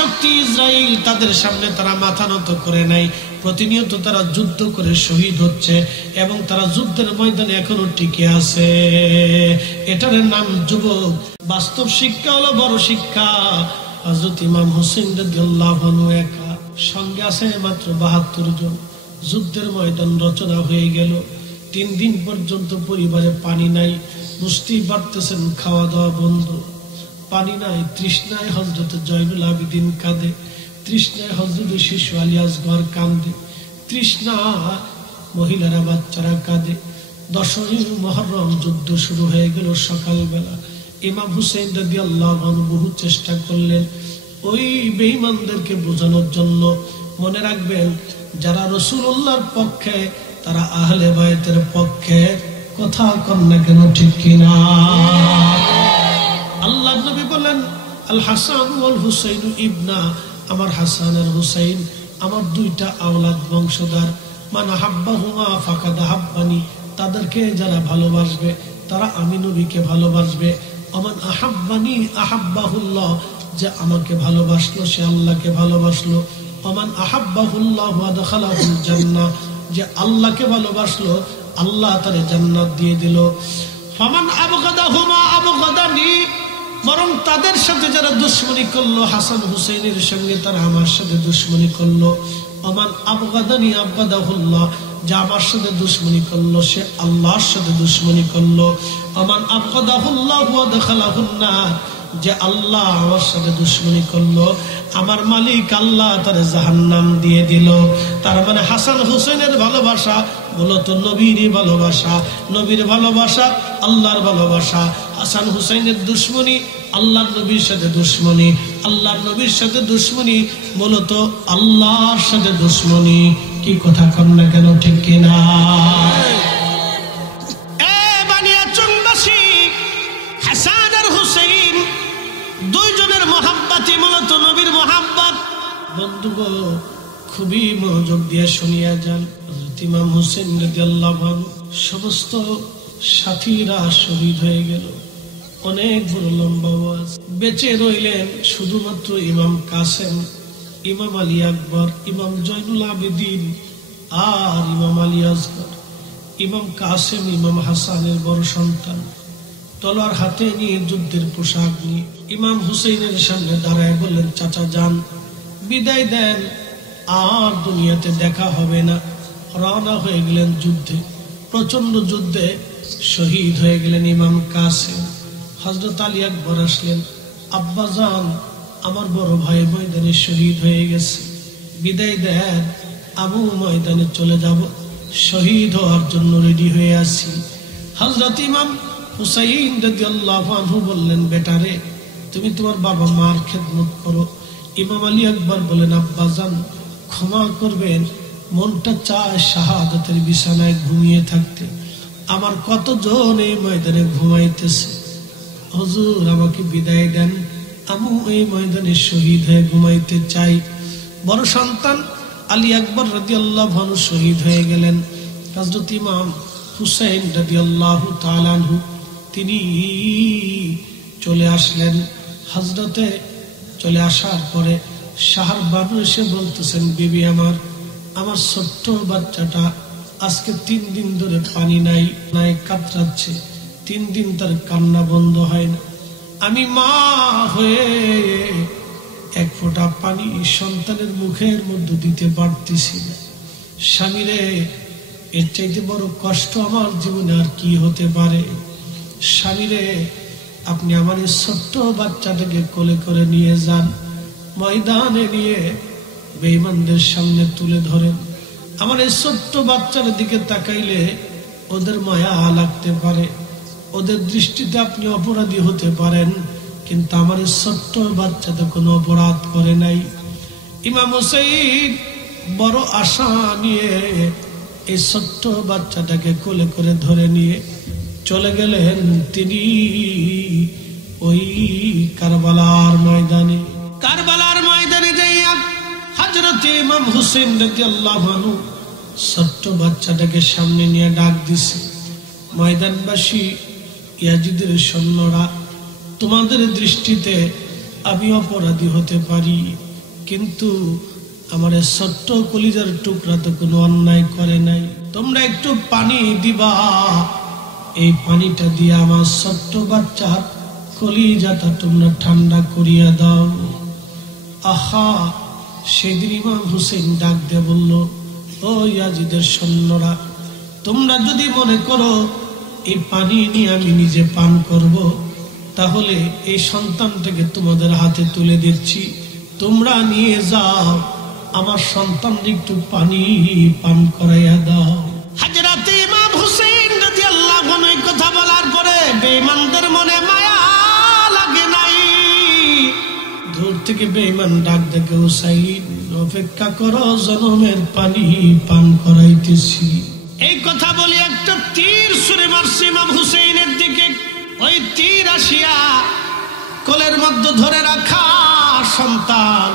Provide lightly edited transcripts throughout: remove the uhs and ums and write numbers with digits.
শক্তি ইসরাইল, তাদের সামনে তারা মাথা নত করে নাই। প্রতিনিয়ত তারা যুদ্ধ করে শহীদ হচ্ছে এবং তারা যুদ্ধের ময়দানে এখনো টিকে আছে। এটার নাম যুবক। বাস্তব শিক্ষা হলো বড় শিক্ষা। হযরত ইমাম হোসেন রাদিয়াল্লাহু আনহু একা, সঙ্গে আছে মাত্র ৭২ জন। যুদ্ধের ময়দান রচনা হয়ে গেল। ৩ দিন পর্যন্ত পরিবারে পানি নাই। বুঝতেই পারতেছেন, খাওয়া দাওয়া বন্ধ, পানি নাই। তৃষ্ণায় হযরত জয়নুল আবেদিন কাঁদে, তৃষ্ণায় হযরত শিশু আলী আসগর কাঁদে, তৃষ্ণা মহিলারা বাচ্চারা কাঁদে। 10ই মুহররম যুদ্ধ শুরু হয়ে গেল সকালবেলা। ইমাম হুসেইন রাদিয়াল্লাহু আনহু বহু চেষ্টা করলেন ওই বেঈমানদেরকে বোঝানোর জন্য। মনে রাখবেন, যারা রাসূলুল্লাহর পক্ষে তারা আহলে বায়তের পক্ষে। কথা কন না কেন, ঠিক কিনা? আল্লাহ নবী বলেন, আল হাসান ওয়াল হুসাইন ইবনা, আমার হাসান আর হুসাইন আমার 2টা আওলাদ বংশধর। মান আহাব্বাহুমা ফাকাদ আহাব্বানি, তাদেরকে যারা ভালোবাসবে তারা আমি নবীকে ভালোবাসবে। আমান আহাব্বানি আহাব্বাহুল্লাহ, যে আমাকে ভালোবাসলো সে আল্লাহকে ভালোবাসলো। আমান আহাব্বাহুল্লাহ ওয়া দাখালাহুল জান্নাহ, যে আল্লাহকে ভালোবাসলো আল্লাহ তারে জান্নাত দিয়ে দিল। ফামান আবগাদাহুমা আবগাদানি, বরং তাদের সাথে যারা দুশমনী করলো, হাসান হুসাইনের সঙ্গে তারা আমার সাথে দুশমনী করলো। আমান আবগাদানি আবগাদাহুল্লাহ, যে আমার সাথে দুশমনী করলো সে আল্লাহর সাথে দুশমনী করলো। আমান আবগাদাহুল্লাহ ওয়া দাখালাহুন নার, যে আল্লাহ আমার সাথে দুশমনী করলো আমার মালিক আল্লাহ তারে জাহান্নাম দিয়ে দিল। তার মানে হাসান হুসাইনের ভালোবাসা মূলত নবীর ভালোবাসা, নবীর ভালোবাসা আল্লাহর ভালোবাসা। হাসান হুসাইনের দুশমনী আল্লাহর নবীর সাথে দুশমনী, আল্লাহর নবীর সাথে দুশমনী মূলত আল্লাহর সাথে দুশমনী। কি কথা কন না কেন, ঠিক কিনা? হাসান আর হুসাইন 2 জনের মহাব্বতই মূলত নবীর মহাব্বত। বন্ধুগণ, খুবই মনোযোগ দিয়ে শুনিয়া যান। হযরত ইমাম হোসেন রাদিয়াল্লাহু আনহু সমস্ত সাথীরা শহীদ হয়ে গেল। অনেক বড় লম্বা ওয়াজ। বেঁচে রইলেন শুধুমাত্র ইমাম কাসেম, ইমাম আলী আকবর, ইমাম জয়নুল আবেদিন আর ইমাম আলী আসগর। ইমাম কাসেম ইমাম হাসানের বড় সন্তান, তলোয়ার হাতে নিয়ে যুদ্ধের পোশাক নিয়ে ইমাম হুসাইনের সামনে দাঁড়ায় বললেন, চাচা যান, বিদায় দেন, আর দুনিয়াতে দেখা হবে না। রওনা হয়ে গেলেন যুদ্ধে। প্রচন্ড যুদ্ধে শহীদ হয়ে গেলেন ইমাম কাসেম। হযরত আলী আকবর আসলেন, আব্বা যান, আমার বড় ভাই ময়দানে শহীদ হয়ে গেছে, বিদায় দেন, আবু ময়দানে চলে যাব, শহীদ হওয়ার জন্য রেডি হয়ে আছি। হযরত ইমাম হুসাইন রাদিয়াল্লাহু আনহু বললেন, বেটারে তুমি তোমার বাবা মার খেদমত করো। ইমাম আলী আকবর বলেন, আব্বা যান ক্ষমা করবেন, মনটা চায় শাহাদাতের বিছানায় ঘুমিয়ে থাকতে। আমার কতজন এই ময়দানে ঘুমাইতেছে, হুজুর আমাকে বিদায় দেন, আমি এই ময়দানে শহীদ হয়ে ঘুমাইতে চাই। বড় সন্তান আলী আকবর রাদিয়াল্লাহু আনহু শহীদ হয়ে গেলেন। হযরত ইমাম হুসাইন রাদিয়াল্লাহু তাআলা আনহু তিনি চলে আসলেন। হযরতে চলে আসার পরে শাহর বানু এসে বলতেছেন, বিবি আমার ছোট্ট বাচ্চাটা আজকে 3 দিন ধরে পানি নাই কাতরাচ্ছে, 3 দিন তার কান্না বন্ধ হয় না। আমি মা হয়ে 1 ফোঁটা পানি সন্তানের মুখের মধ্যে দিতে পারতেছি না। স্বামীরে, এর চাইতে বড় কষ্ট আমার জীবনে আর কি হতে পারে? স্বামীরে, আপনি আমার এই ছোট্ট বাচ্চাটাকে কোলে করে নিয়ে যান, ময়দানে নিয়ে বেঈমানদের সামনে তুলে ধরেন। আমার এই ছোট্ট বাচ্চার দিকে তাকাইলে ওদের মায়া লাগতে পারে, ওদের দৃষ্টিতে আপনি অপরাধী হতে পারেন, কিন্তু আমার এই ছোট্ট বাচ্চা তো কোনো অপরাধ করে নাই। ইমাম হুসাইন বড় আশা নিয়ে এই ছোট্ট বাচ্চাটাকে কোলে করে ধরে নিয়ে চলে গেলেন তিনি ওই কারবালার ময়দানে। কারবালার ময়দানে যাইয়া হযরত ইমাম হুসাইন রাদিয়াল্লাহু আনহু ছোট্ট বাচ্চাটাকে সামনে নিয়ে ডাক দিছে, ময়দানবাসী ইয়াজিদের সৈন্যরা, তোমাদের দৃষ্টিতে আমি অপরাধী হতে পারি, কিন্তু আমার ছোট্ট কলিজার টুকরা তো কোনো অন্যায় করে নাই, তোমরা একটু পানি দিবা, এই পানিটা দিয়ে আমার ছোট্ট বাচ্চার কলিজাটা তোমরা ঠান্ডা করিয়া দাও। আহা, সেদিন ইমাম হুসেন ডাক দিয়ে বলল, ও ইয়াজিদের সৈন্যরা, তোমরা যদি মনে করো এই পানি নিয়ে আমি নিজে পান করব, তাহলে এই সন্তানটাকে তোমাদের হাতে তুলে দিচ্ছি, তোমরা নিয়ে যাও, আমার সন্তান একটু পানি পান করাইয়া দাও। হযরত ইমাম হুসেন রাদিয়াল্লাহু আনহু এই কথা বলার পরে বেঈমানদের মনে মায়া লাগে নাই। দূর থেকে বেঈমান ডাক দেখে, হুসাইন অপেক্ষা করো, জনমের পানি পান করাইতেছি। এই কথা বলে একটা তীর ছুঁড়ে মারছে ইমাম হুসেনের দিকে। ওই তীর আসিয়া কোলের মধ্যে ধরে রাখা সন্তান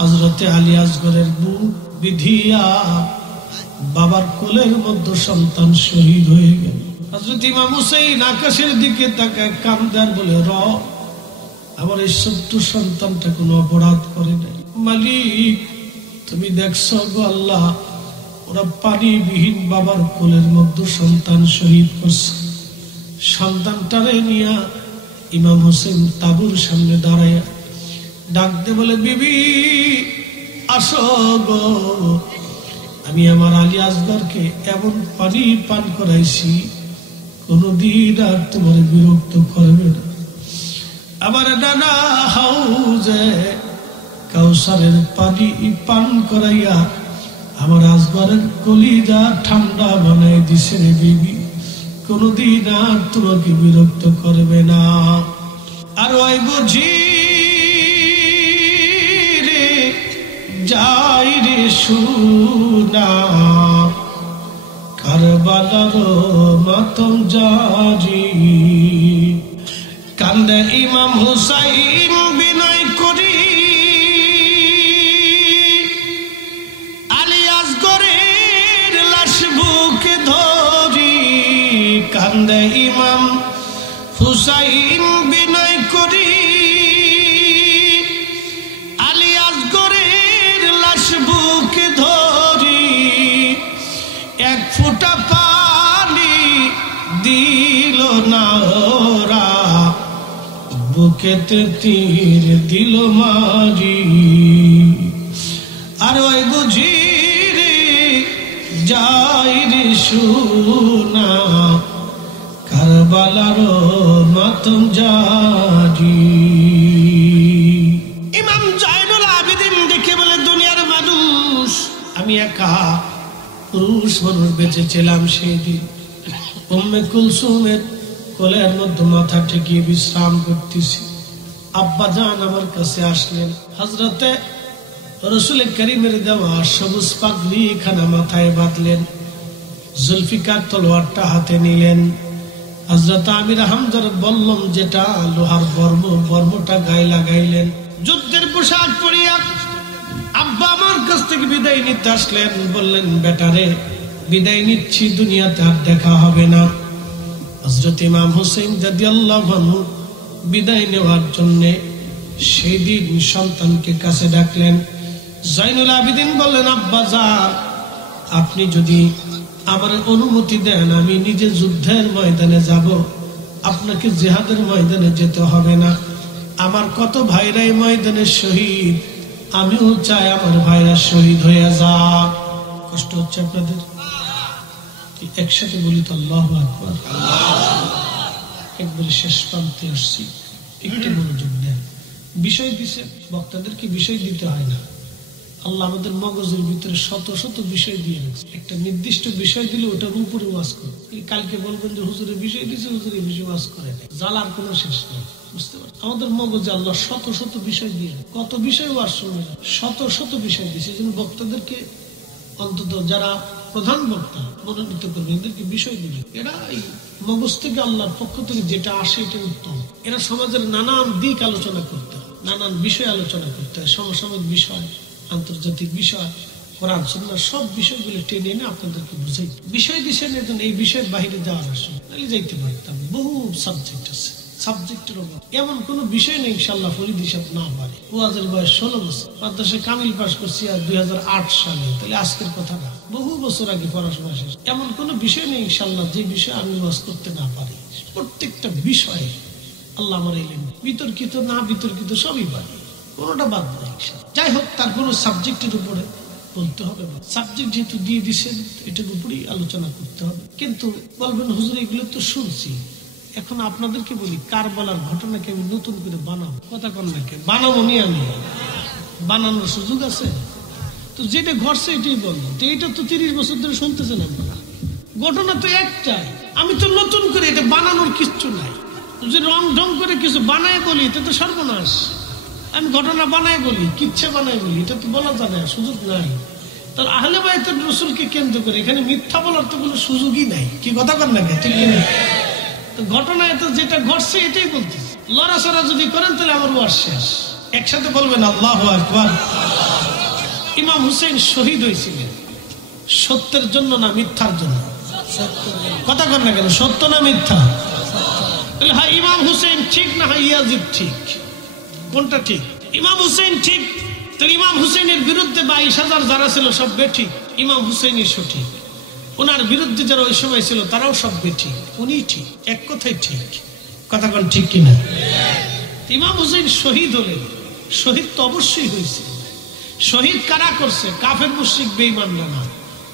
হযরতে আলী আসগরের বুক বিধিয়া বাবার কোলের মধ্যে সন্তান শহীদ হয়ে গেল। হযরত ইমাম হুসেন আকাশের দিকে তাকায় কান্দে আর বলে, রব, আমার এই ছোট্ট সন্তানটা কোনো অপরাধ করে নাই, মালিক তুমি দেখছো গো আল্লাহ, ওরা পানিবিহীন বাবার কোলের মধ্যে সন্তান শহীদ করছে। সন্তানটারে নিয়া ইমাম হোসেন তাবুর সামনে দাঁড়াইয়া ডাকতে বলে, বিবি আসো গো, আমি আমার আলী আসগরকে এমন পানি পান করাইছি, কোনদিন আর তোমার বিরক্ত করবে না। আমার নানা হাউজে কাউসারের পানি পান করাইয়া আমার আসগরের কলিজা ঠান্ডা বানাই দিছে রে বিবি, কোনদিন আর তোমাকে বিরক্ত করবে না। আর ওই বুঝি রে যাই রে শুনা, কারবালার মাতম জারি, কান্দে ইমাম হুসাইন বিনয় করি, আলী আসগরের লাশ বুকে ধরি, কান্দে ইমাম হুসাইন বিনয় করি, আলী আসগরের লাশ বুকে ধরি, এক ফোঁটা পানি দিল না ওরা, বুকেতে তীর দিল মারি। আর ওই বুঝি রে যাই রে শুনা, কারবালার মাতম জারি। ইমাম জয়নুল আবেদিন দেখে বলে, দুনিয়ার মানুষ, আমি একা পুরুষ মানুষ বেঁচেছিলাম সেই দিন, উম্মে কুলসুমের কোলের মধ্যে মাথা ঠেকিয়ে বিশ্রাম করতেছি। আব্বা জান আমার কাছে আসলেন, হযরতে রাসূল করিমের দেওয়া সবুজ পাগড়ি খানা মাথায় বাঁধলেন, জুলফিকার তলোয়ারটা হাতে নিলেন। হযরত আমির হামজার বললাম যেটা লোহার বর্মটা গায়ে লাগাইলেন, যুদ্ধের পোশাক পরিয়া আব্বা আমার কাছ থেকে বিদায় নিতে আসলেন। বললেন, বেটারে বিদায় নিচ্ছি, দুনিয়াতে আর দেখা হবে না। হযরত ইমাম হুসেন রাদিয়াল্লাহু আনহু বিদায় নেওয়ার জন্য সেই দিন সন্তানকে কাছে ডাকলেন। জয়নুল আবেদিন বললেন, আব্বা যান, আপনি যদি আমার অনুমতি দেন আমি নিজে যুদ্ধের ময়দানে যাব, আপনাকে জিহাদের ময়দানে যেতে হবে না। আমার কত ভাইরা এই ময়দানে শহীদ, আমিও চাই আমার ভাইরা শহীদ হয়ে যাক। কষ্ট হচ্ছে আপনাদের? একসাথে বলি তো আল্লাহু আকবার। একবারে শেষ প্রান্তে আসছি, একটু মনোযোগ দেন। বিষয় দিছে, বক্তাদেরকে বিষয় দিতে হয় না। আল্লাহ আমাদের মগজের ভিতরে শত শত বিষয় দিয়ে রাখছে, একটা নির্দিষ্ট বিষয় দিলে ওটার উপরে ওয়াজ করে। কালকে বলবেন যে হুজুরের বিষয় দিচ্ছে, হুজুরের বিষয় ওয়াজ করে না, জ্বালার কোনো শেষ নেই। বুঝতে পারছেন? আমাদের মগজে আল্লাহ শত শত বিষয় দিয়ে, কত বিষয় ওয়াজ শুনবে, শত শত বিষয় দিয়েছে। এই জন্য বক্তাদেরকে অন্তত যারা প্রধান বক্তা মনোনীত করবে, এদেরকে বিষয় দিবে। এরা এই মগজ থেকে আল্লাহর পক্ষ থেকে যেটা আসে এটা উত্তম। এরা সমাজের নানান দিক আলোচনা করতে হয়, নানান বিষয় আলোচনা করতে হয়, সমসাময়িক বিষয়, আন্তর্জাতিক বিষয়, কোরআন সুন্নাহ সব বিষয়গুলো টেনে এনে আপনাদেরকে বুঝাই। বিষয় দিচ্ছেন, এই বিষয়ের বাইরে যাওয়ার আসে, যাইতে পারতাম। বহু সাবজেক্ট আছে, সাবজেক্টের উপর। এমন কোন বিষয় নেই ইনশাল্লাহ ফরিদ হিসাব না পারে। ওয়াজের বয়স 16 বছর, মাদ্রাসায় কামিল পাস করছি আর 2008 সালে, তাহলে আজকের কথা না, বহু বছর আগে পড়াশোনা শেষ। এমন কোন বিষয় নেই ইনশাল্লাহ যে বিষয়ে আমি ওয়াজ করতে না পারি। প্রত্যেকটা বিষয়ে আল্লাহ আমার এলেন, বিতর্কিত না বিতর্কিত সবই পারি, কোনোটা বাদ নাই। যাই হোক, তার কোনো সাবজেক্টের উপরে বলতে হবে, সাবজেক্ট যেহেতু দিয়ে দিচ্ছেন এটার উপরেই আলোচনা করতে হবে। কিন্তু বলবেন হুজুর এগুলো তো শুনছি, এখন আপনাদেরকে বলি কারবালার ঘটনাকে আমি নতুন করে বানাবো, কথা কন নাকি? বানাবো নি, আমি বানানোর সুযোগ আছে? তো যেটা ঘটছে এটাই বলবো। তো এটা তো 30 বছর ধরে শুনতেছেন আপনারা, ঘটনা তো একটাই। আমি তো নতুন করে এটা বানানোর কিচ্ছু নাই। যে রং ঢং করে কিছু বানায় বলি এটা তো সর্বনাশ। আমি ঘটনা বানায় বলি, কিচ্ছা বানায় বলি, এটা তো বলা যায় না, সুযোগ নাই। তার আহলে বায়তের রাসূলকে কেন্দ্র করে এখানে মিথ্যা বলার তো কোনো সুযোগই নাই, কি কথা কন না? ঠিক না? তো ঘটনায় তো যেটা ঘটছে এটাই বলতেছে। লড়াচড়া যদি করেন তাহলে আমার ওয়াজ শেষ। একসাথে বলবেন আল্লাহু আকবার। ইমাম হুসেন শহীদ হয়েছিলেন সত্যের জন্য না মিথ্যার জন্য? কথা কন না কেন? সত্য না মিথ্যা? তাহলে হ্যাঁ ইমাম হুসেন ঠিক না হয় ইয়াজিদ ঠিক? কোনটা ঠিক? ইমাম হুসেন ঠিক। তো ইমাম হুসেনের বিরুদ্ধে 22,000 যারা ছিল সব বেঠিক, ইমাম হুসেনই সঠিক। ওনার বিরুদ্ধে যারা ওই সময় ছিল তারাও সব বেঠিক, উনি ঠিক। এক কথাই ঠিক, কথা কোন ঠিক কিনা? ইমাম হুসেন শহীদ হলেন, শহীদ তো অবশ্যই হয়েছে। শহীদ কারা করছে? কাফের মুশরিক বেঈমানরা না,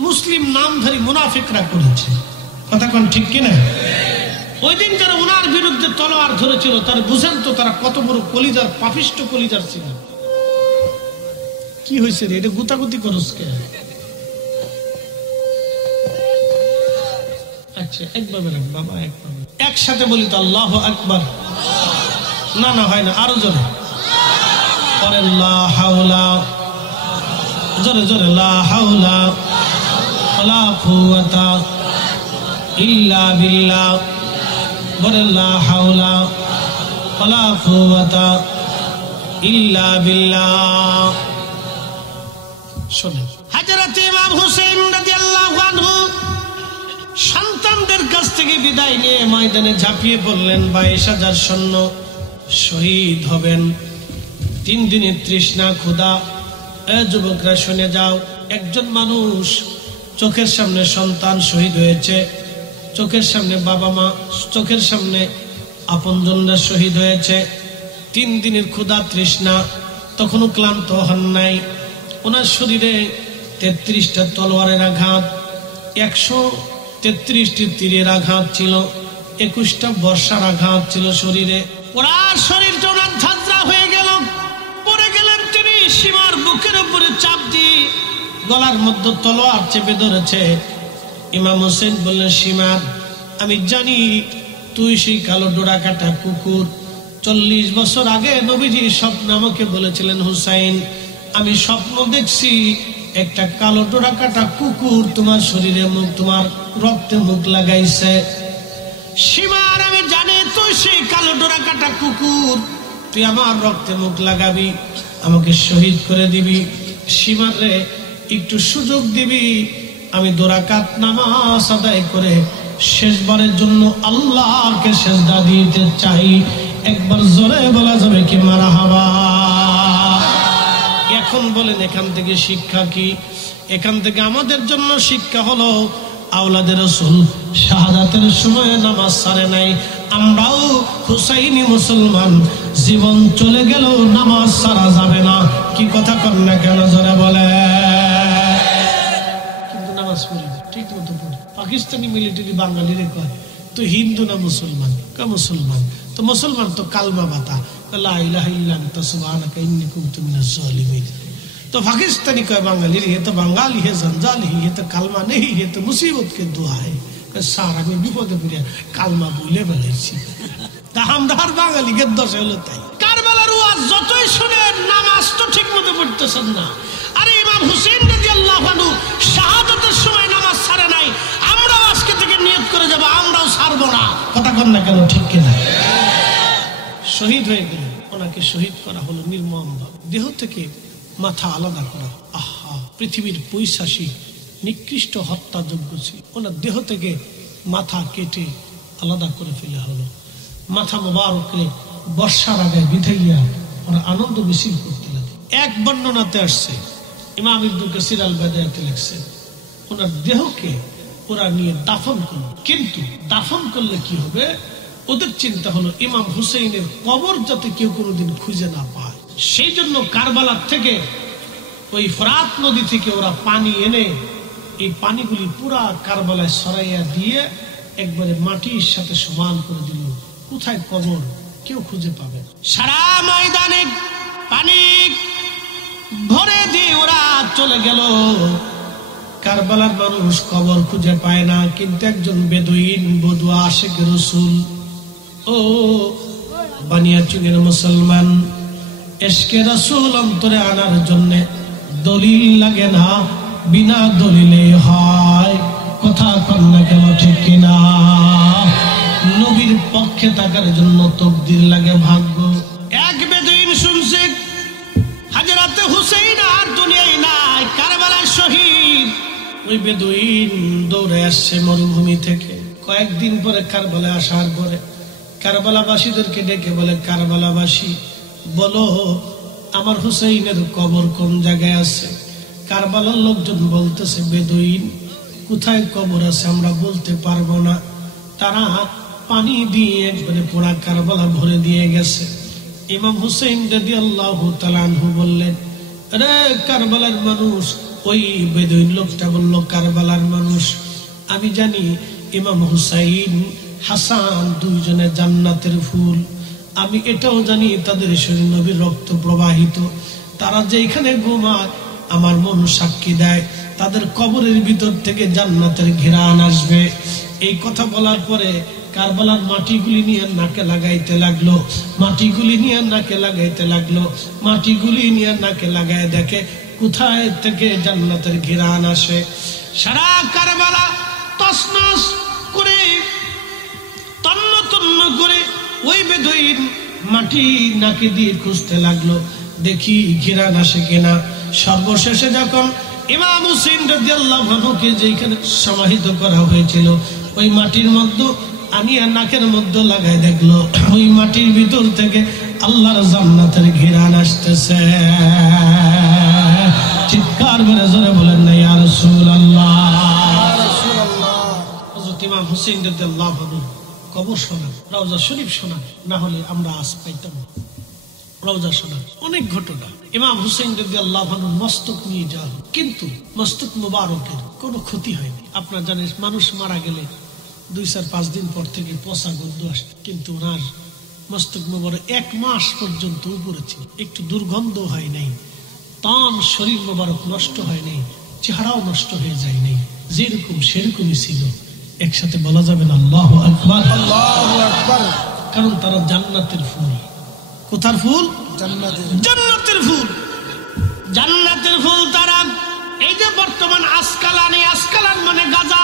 মুসলিম নামধারী মুনাফিকরা করেছে, কথা কোন ঠিক কিনা? ওই দিন যারা ওনার বিরুদ্ধে তলোয়ার ধরেছিল তারা বুঝেন তো তারা কত বড় কলিজার পাপিষ্ট কলিজার ছিল। কি হয়েছে রে? এটা গুতাগুতি করস কে? আচ্ছা একভাবে রাখ বাবা, একভাবে একসাথে বলি তো আল্লাহু আকবার। না না হয় না, আরো জোরে পরে লা হাওলা, জোরে জোরে লা হাওলা ওয়ালা কুওয়াতা ইল্লা বিল্লাহ, বলে লা হাওলা ওয়ালা কুওয়াতা ইল্লা বিল্লাহ। শুনেন, হযরত ইমাম হুসাইন রাদিয়াল্লাহু আনহু সন্তানদের কাছ থেকে বিদায় নিয়ে ময়দানে ঝাঁপিয়ে পড়লেন। 22,000 সৈন্য শহীদ হবেন। 3 দিনের তৃষ্ণা ক্ষুধা। যুবকরা শুনে যাও, একজন মানুষ চোখের সামনে সন্তান শহীদ হয়েছে, চোখের সামনে বাবা মা, চোখের সামনে আপনজনরা শহীদ হয়েছে। 3 দিনের ক্ষুধা তৃষ্ণা, তখনও ক্লান্ত হন নাই। ওনার শরীরে 33টা তলোয়ারের আঘাত, 133টি তীরের আঘাত ছিল, 21টা বর্ষার আঘাত ছিল শরীরে। পুরা শরীরটা ওনার ঝাঁঝরা হয়ে গেল। পড়ে গেলেন তিনি। সীমার বুকের উপরে চাপ দিয়ে গলার মধ্যে তলোয়ার চেপে ধরেছে। ইমাম হোসেন বললেন, সীমার আমি জানি তুই সেই কালো ডোরা কাটা কুকুর। 40 বছর আগে নবীজি স্বপ্ন আমাকে বলেছিলেন, হুসাইন আমি স্বপ্ন দেখছি একটা কালো ডোরা কাটা কুকুর তোমার শরীরে মুখ, তোমার রক্তে মুখ লাগাইছে। সীমার আমি জানি তুই সেই কালো ডোরা কাটা কুকুর, তুই আমার রক্তে মুখ লাগাবি, আমাকে শহীদ করে দিবি। সীমার রে একটু সুযোগ দিবি, আমি 2 রাকাত নামাজ আদায় করে শেষবারের জন্য আল্লাহকে সেজদা দিতে চাই। একবার জোরে বলা যাবে কি মারহাবা? এখন বলেন এখান থেকে শিক্ষা কি? এখান থেকে আমাদের জন্য শিক্ষা হলো আওলাদের রাসূল শাহাদাতের সময় নামাজ ছাড়ে নাই। আমরাও হুসাইনি মুসলমান, জীবন চলে গেল নামাজ ছাড়া যাবে না। কি কথা কর না কেন জোরে বলে? কিন্তু নামাজ পড়ি ঠিক মতো পড়ি। পাকিস্তানি মিলিটারি বাঙালিরে কয় তো হিন্দু না মুসলমান? কা মুসলমান। তো মুসলমান তো কালমা বাতা, লা ইলাহা ইল্লা আনতা সুবহানাকা ইন্নী কুনতু মিনাজ জালিমিন। तो पाकिस्तानी का बंगाली ये तो बंगाली है, जंजाल ही ये तो कलमा नहीं, ये तो मुसीबत के दुआ है। सारा में विपदे पड़े कलमा बोले বেলাইছি। তা আমদার বাঙালি কে দোষ হলো তাই। কারবালার ওয়াজ যতই শুনেন নামাজ তো ঠিকমতো পড়তেছেন না। আরে ইমাম হুসাইন রাদিয়াল্লাহু আনহু শাহাদাতের সময় নামাজ ছাড়ে নাই। আমরাও আজকে থেকে নিয়ত করে যাব আমরাও ছাড়ব না। কথা কন না কেন ঠিক কিনা? শহীদ হয়ে গেলেন, ওনাকে শহীদ করা হলো নির্মমভাবে। দেহ থেকে মাথা আলাদা করা, আহা পৃথিবীর পৈশাসী নিকৃষ্ট হত্যাযোগ্য ছিল। ওনার দেহ থেকে মাথা কেটে আলাদা করে ফেলা হলো। মাথা মোবারকে বর্ষার আগে বিধাইয়া ওরা আনন্দ মিছিল করতে লাগে। এক বর্ণনাতে আসছে, ইমাম ইবনে কাসির আল বাদায়াতে লিখছেন, ওনার দেহকে ওরা নিয়ে দাফন করলো। কিন্তু দাফন করলে কি হবে, ওদের চিন্তা হলো ইমাম হুসাইনের কবর যাতে কেউ কোনোদিন খুঁজে না পায়। সেই জন্য কারবালার থেকে ওই ফরাত নদী থেকে ওরা পানি এনে এই পানিগুলি পুরা কারবালায় সরাইয়া দিয়ে একবারে মাটির সাথে সমান করে দিল, কোথায় কবর কেউ খুঁজে পাবে। সারা ময়দানে পানি ভরে দিয়ে ওরা চলে গেল। কারবালার মানুষ কবর খুঁজে পায় না, কিন্তু একজন বেদুইন বদুয়া আশিক রাসূল, ও বানিয়াচুঙের মুসলমান, ইশকে রাসূল অন্তরে আনার জন্য দলিল লাগে না, বিনা দলিলে হয়। কথা কন্যা কেন ঠিক কিনা? নবীর পক্ষে থাকার জন্য তকদির লাগে, ভাগ্য। এক বেদুইন শুনছে হযরত হুসাইন আর দুনিয়ায় নাই, কারবালার শহীদ। ওই বেদুইন দৌড়ে আসছে মরুভূমি থেকে। কয়েকদিন পরে কারবালায় আসার পরে কারবালাবাসীদেরকে ডেকে বলে, কারবালাবাসী বলো আমার হুসাইনের কবর কোন জায়গায় আছে? কারবালার লোকজন বলতেছে, বেদুইন কোথায় কবর আছে আমরা বলতে পারবো না। তারা পানি দিয়ে একবারে পুরা কারবালা ভরে দিয়ে গেছে। ইমাম হুসাইন রাদিয়াল্লাহু তাআলা আনহু বললেন, আরে কারবালার মানুষ। ওই বেদুইন লোকটা বলল, কারবালার মানুষ, আমি জানি ইমাম হুসাইন হাসান দুইজনে জান্নাতের ফুল। আমি এটাও জানি তাদের শরীরে নবীর রক্ত প্রবাহিত। তারা যে এখানে ঘুমায় আমার মন সাক্ষী দেয় তাদের কবরের ভিতর থেকে জান্নাতের ঘ্রাণ আসবে। এই কথা বলার পরে কারবালার মাটিগুলি নিয়ে নাকে লাগাইতে লাগলো, মাটিগুলি নিয়ে নাকে লাগাইতে লাগলো, মাটিগুলি নিয়ে নাকে লাগায় দেখে কোথায় থেকে জান্নাতের ঘ্রাণ আসে। সারা কারবালা তছনছ করে তন্ন তন্ন করে ওই বেদুইন মাটি নাকে দিয়ে খুঁজতে লাগলো, দেখি ঘ্রাণ আসে কিনা। সর্বশেষে যখন ইমাম হুসাইন রাদিয়াল্লাহু আনহুকে যেখানে সমাহিত করা হয়েছিল ওই মাটির মধ্যে আনিয়া নাকের মধ্যে লাগায় দেখলো ওই মাটির ভিতর থেকে আল্লাহর জান্নাতের ঘ্রাণ আসতেছে। চিৎকার করে জোরে বলেন না ইয়া রাসূলুল্লাহ। হযরত ইমাম হুসাইন রাদিয়াল্লাহু আনহু কবর শোনা, রওজা শরীফ শোনা, না হলে আমরা আজ পাইতাম না। রওজা শোনা অনেক ঘটনা। ইমাম হুসাইন রাদিয়াল্লাহু আনহু মস্তক নিয়ে যাওয়া, কিন্তু মস্তক মুবারকের কোনো ক্ষতি হয়নি। আপনারা জানেন মানুষ মারা গেলে 2-4-5 দিন পর থেকে পচা গন্ধ আসে, কিন্তু ওনার মস্তক মুবারক 1 মাস পর্যন্ত উপরে ছিল, একটু দুর্গন্ধ হয় নাই, তাম শরীর মুবারক নষ্ট হয় নাই, চেহারাও নষ্ট হয়ে যায় নাই, যেরকম সেরকমই ছিল। একসাথে বলা যাবে না আল্লাহু আকবার, আল্লাহু আকবার। কারণ তারা জান্নাতের ফুল। কোথার ফুল? জান্নাতের ফুল। জান্নাতের ফুল তারা। এই যে বর্তমান আসকালান, এই আসকালান মানে গাজা,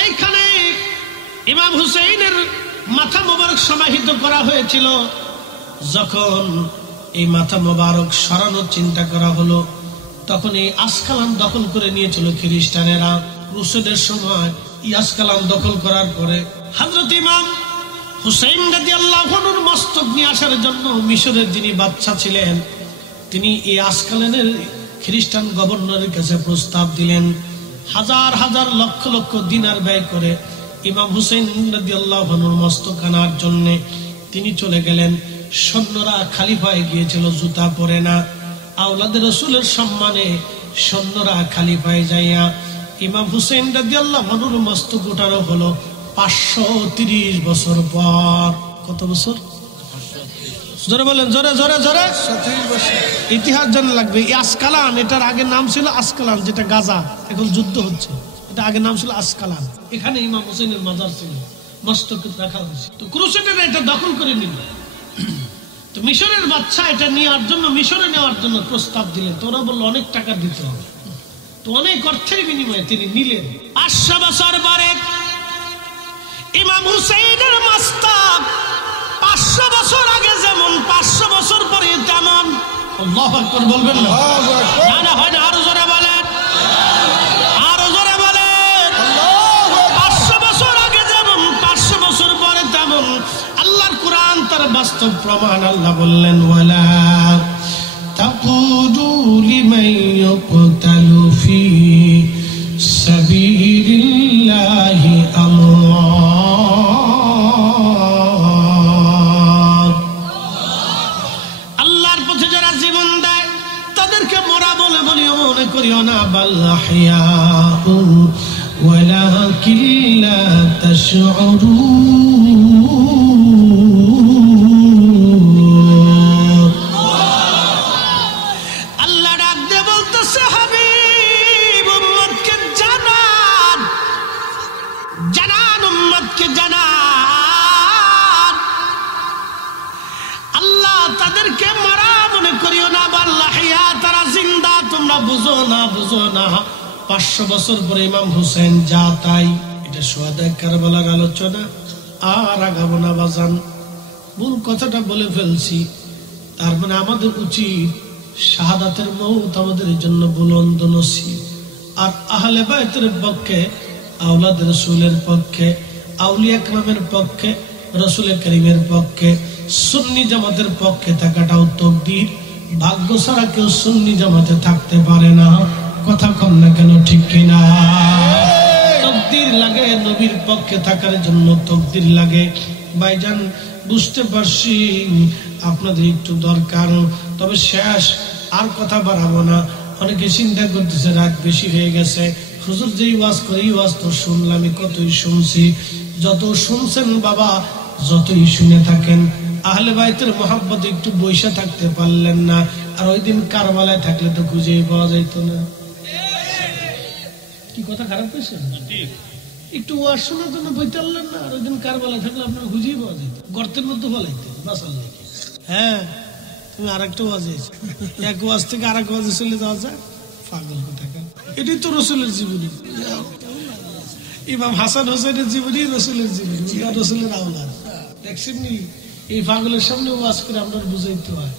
এইখানে ইমাম হুসাইনের মাথা মোবারক সমাহিত করা হয়েছিল। যখন এই মাথা মোবারক সরানোর চিন্তা করা হলো, তখন এই আসকালান দখল করে নিয়েছিল খ্রিস্টানেরা। ক্রুসেডের সময় এই আসকালান দখল করার পরে হযরত ইমাম হুসাইন রাদিয়াল্লাহু আনহুর মস্তক নিয়ে আসার জন্য মিশরের যিনি বাদশা ছিলেন তিনি এই আসকালানের খ্রিস্টান গভর্নরের কাছে প্রস্তাব দিলেন। হাজার হাজার লক্ষ লক্ষ দিনার ব্যয় করে ইমাম হুসাইন রাদিয়াল্লাহু আনহুর মস্তক আনার জন্য তিনি চলে গেলেন। সৈন্যরা খালি পায়ে গিয়েছিল, জুতা পরে না। আওলাদে রাসূলের সম্মানে সৈন্যরা খালি পায়ে যাইয়া ইমাম হুসাইন রাদিয়াল্লাহু আনহুর মস্তক উঠানো হলো 530 বছর পর। কত বছর? জোরে বলেন, জোরে জোরে জোরে। 30 বছর। ইতিহাস জানা লাগবে। এই আসকালান, এটার আগে নাম ছিল আসকালান, যেটা গাজা, এখন যুদ্ধ হচ্ছে। এটা আগে নাম ছিল আসকালান। এখানে ইমাম হুসাইনের মাজার ছিল, মস্তক রাখা হয়েছে। তো ক্রুসেডাররা এটা দখল করে নিল। তো মিশরের বাদশা এটা নেওয়ার জন্য, মিশরে নেওয়ার জন্য প্রস্তাব দিলেন। তো ওরা বললো অনেক টাকা দিতে হবে। তো অনেক অর্থের বিনিময়ে তিনি নিলেন। 500 বছর পরে ইমাম হুসাইনের মস্তক 500 বছর আগে যেমন, 500 বছর পরে তেমন। আল্লাহু আকবার বলবেন না? না না, হয় না। আরো জোরে বলেন, আরো জোরে বলেন। 500 বছর আগে যেমন, 500 বছর পরে তেমন। আল্লাহর কোরআন তার বাস্তব প্রমাণ। আল্লাহ বললেন ওয়ালা তাকুলু লিমান ইউকতালু ফি সাবিলিল্লাহি আমওয়াত। আল্লাহর পথে যারা জীবন দেয় তাদেরকে মরা বলে বলিও মনে করিও না, বাল আহইয়াউ ওয়ালাকিন লা তাশউরুন। আল্লাহ ডাক দিয়ে বলতেছে হাবিব উম্মতকে জানান, জানান উম্মতকে জানান, আল্লাহ তাদেরকে মারা মনে করিও না, বাল্লাহিয়া তারা জিন্দা। তোমরা বুঝো না, বুঝো না। 500 বছর পরে ইমাম হুসেন যা তাই। এটা শুহাদায়ে কারবালার আলোচনা, আর আগাবো না বাজান। মূল কথাটা বলে ফেলছি। তার মানে আমাদের উচিত শাহাদাতের মওত আমাদের জন্য বুলন্দ নসিব। আর আহলে বাইতের পক্ষে, আওলাদ রাসূলের পক্ষে, আউলিয়া কেরামের পক্ষে, রাসূল করিমের পক্ষে, সুন্নি জামাতের পক্ষে থাকাটাও তাকদীর। ভাগ্য ছাড়া কেউ সুন্নি জামাতে থাকতে পারে না। কথা কম না কেন, ঠিক কিনা? তাকদীর লাগে নবীর পক্ষে থাকার জন্য, তাকদীর লাগে। ভাইজান বুঝতে পারছি আপনাদের একটু দরকার, তবে শেষ আর কথা বাড়াবো না। অনেকে চিন্তা করতেছে রাত বেশি হয়ে গেছে, হুজুর যেই ওয়াজ করে এই ওয়াজ তো শুনলামই, কতই শুনছি। যত শুনছেন বাবা, যতই শুনে থাকেন, আহলে বাইতের মহব্বতে একটু বইসা থাকতে পারলেন না। আর ওই দিন কারবালায় থাকলে তো খুঁজেই পাওয়া যাইতো না। কি কথা খারাপ হয়েছে? একটু ওয়াজ শোনার জন্য বইতে পারলেন না, আর ওই দিন কারবালায় থাকলে আপনার খুঁজেই পাওয়া যেত, গর্তের মধ্যে বলাইতে বাঁচাল নাকি। হ্যাঁ, তুমি আরেকটা ওয়াজ, এক ওয়াজ থেকে আরেক ওয়াজে চলে যাওয়া যায়, পাগল কোথাকার। এটাই তো রসুলের জীবনী। ইমাম হাসান হোসেনের জীবনী রসুলের জীবনী, রসুলের আওলাদ। দেখছেন নি, এই পাগলের সামনে ওয়াজ করে আপনার বুঝাইতে হয়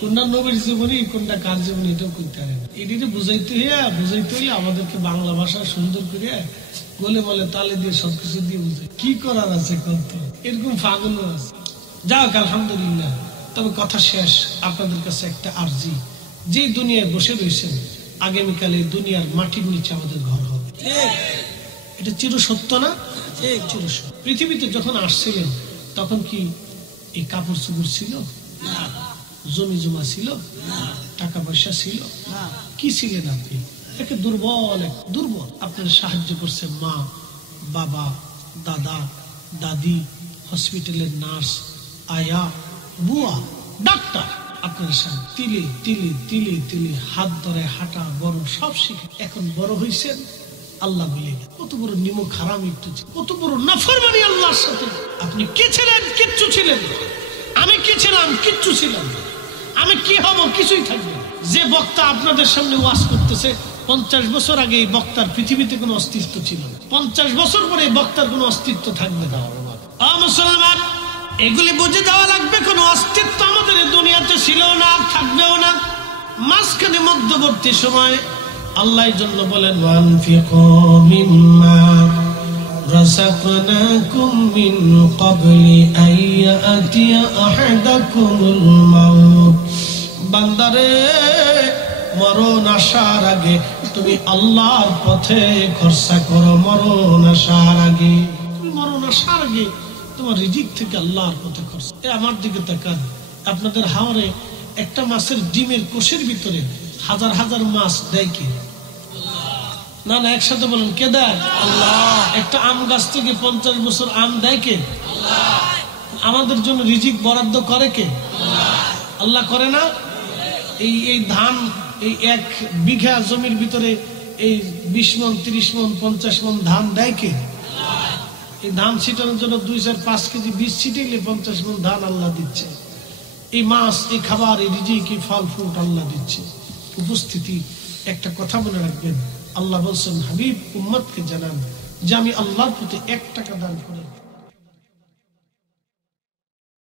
কোনটা নবীর জীবনী, কোনটা কার জীবনী, এটাও করতে পারে না। এটিতে বুঝাইতে হইলে আমাদেরকে বাংলা ভাষা সুন্দর করে গোলে বলে তালে দিয়ে সবকিছু দিয়ে বুঝে কি করার আছে কত। এরকম পাগলও আছে। যাক আলহামদুলিল্লাহ। তবে কথা শেষ, আপনাদের কাছে একটা আরজি, যে দুনিয়ায় বসে রয়েছেন আগামীকালে দুনিয়ার মাটির নিচে আমাদের ঘর হবে। এটা চিরসত্য না? চিরসত্য। পৃথিবীতে যখন আসছিলেন তখন কি এই কাপড় চুপড় ছিল? জমি জমা ছিল? টাকা পয়সা ছিল? কি ছিলেন আপনি? একে দুর্বল, দুর্বল। আপনার সাহায্য করছে মা, বাবা, দাদা, দাদি, হসপিটালের নার্স, আয়া, বুয়া, ডাক্তার। আপনার সাথে তিলে তিলে তিলে তিলে হাত ধরে হাঁটা, বড় সব শিখে এখন বড় হয়েছেন। আল্লাহ বলে কত বড় নিমক হারাম, একটু কত বড় নাফরমানি আল্লাহর সাথে। আপনি কি ছিলেন? কিচ্ছু ছিলেন। আমি কি ছিলাম? কিচ্ছু ছিলাম। আমি কি হব? কিছুই থাকবে। যে বক্তা আপনাদের সামনে ওয়াজ করতেছে, 50 বছর আগে এই বক্তার পৃথিবীতে কোনো অস্তিত্ব ছিল না। 50 বছর পরে এই বক্তার কোনো অস্তিত্ব থাকবে না। মুসলমান, এগুলি বুঝে দেওয়া লাগবে। কোনো অস্তিত্ব আমাদের দুনিয়াতে ছিল না, থাকবেও না। মাঝখানে মধ্যবর্তী সময় আল্লাহর জন্য বলেন ওয়ানফিকু মিম্মা রাযাকনাকুম মিন ক্বাবলি আইয়াতিয়া আহাদাকুমুল মাউত। বান্দারে, মরণ আসার আগে তুমি আল্লাহর পথে খরচা করো। মরণ আসার আগে, তুমি মরণ আসার আগে তোমার রিজিক থেকে আল্লাহর পথে খরচা। আমার দিকে তাকান। আপনাদের হাওরে একটা মাছের ডিমের কোষের ভিতরে হাজার হাজার মাছ দেয় কে? না না, একসাথে বলেন, কে দেয়? আল্লাহ। একটা আম গাছ থেকে 50 বছর আম দেয় কে? আল্লাহ। আমাদের জন্য রিজিক বরাদ্দ করে কে? আল্লাহ। আল্লাহ করে না? এই ধান, এই 1 বিঘা জমির ভিতরে এই 20 মণ, 30 মণ, 50 মণ ধান দেয় কে? আল্লাহ। এই ধান ছিটানোর জন্য 2-5 কেজি বীজ ছিটাইলে 50 মণ ধান আল্লাহ দিচ্ছে। এই মাছ, এই খাবার, এই রিজিক, এই ফল ফ্রুট আল্লাহ দিচ্ছে। উপস্থিতি, একটা কথা মনে রাখবেন, আল্লাহ বলছেন হাবিব উম্মতকে জানান যে আমি আল্লাহর প্রতি 1 টাকা দান করি।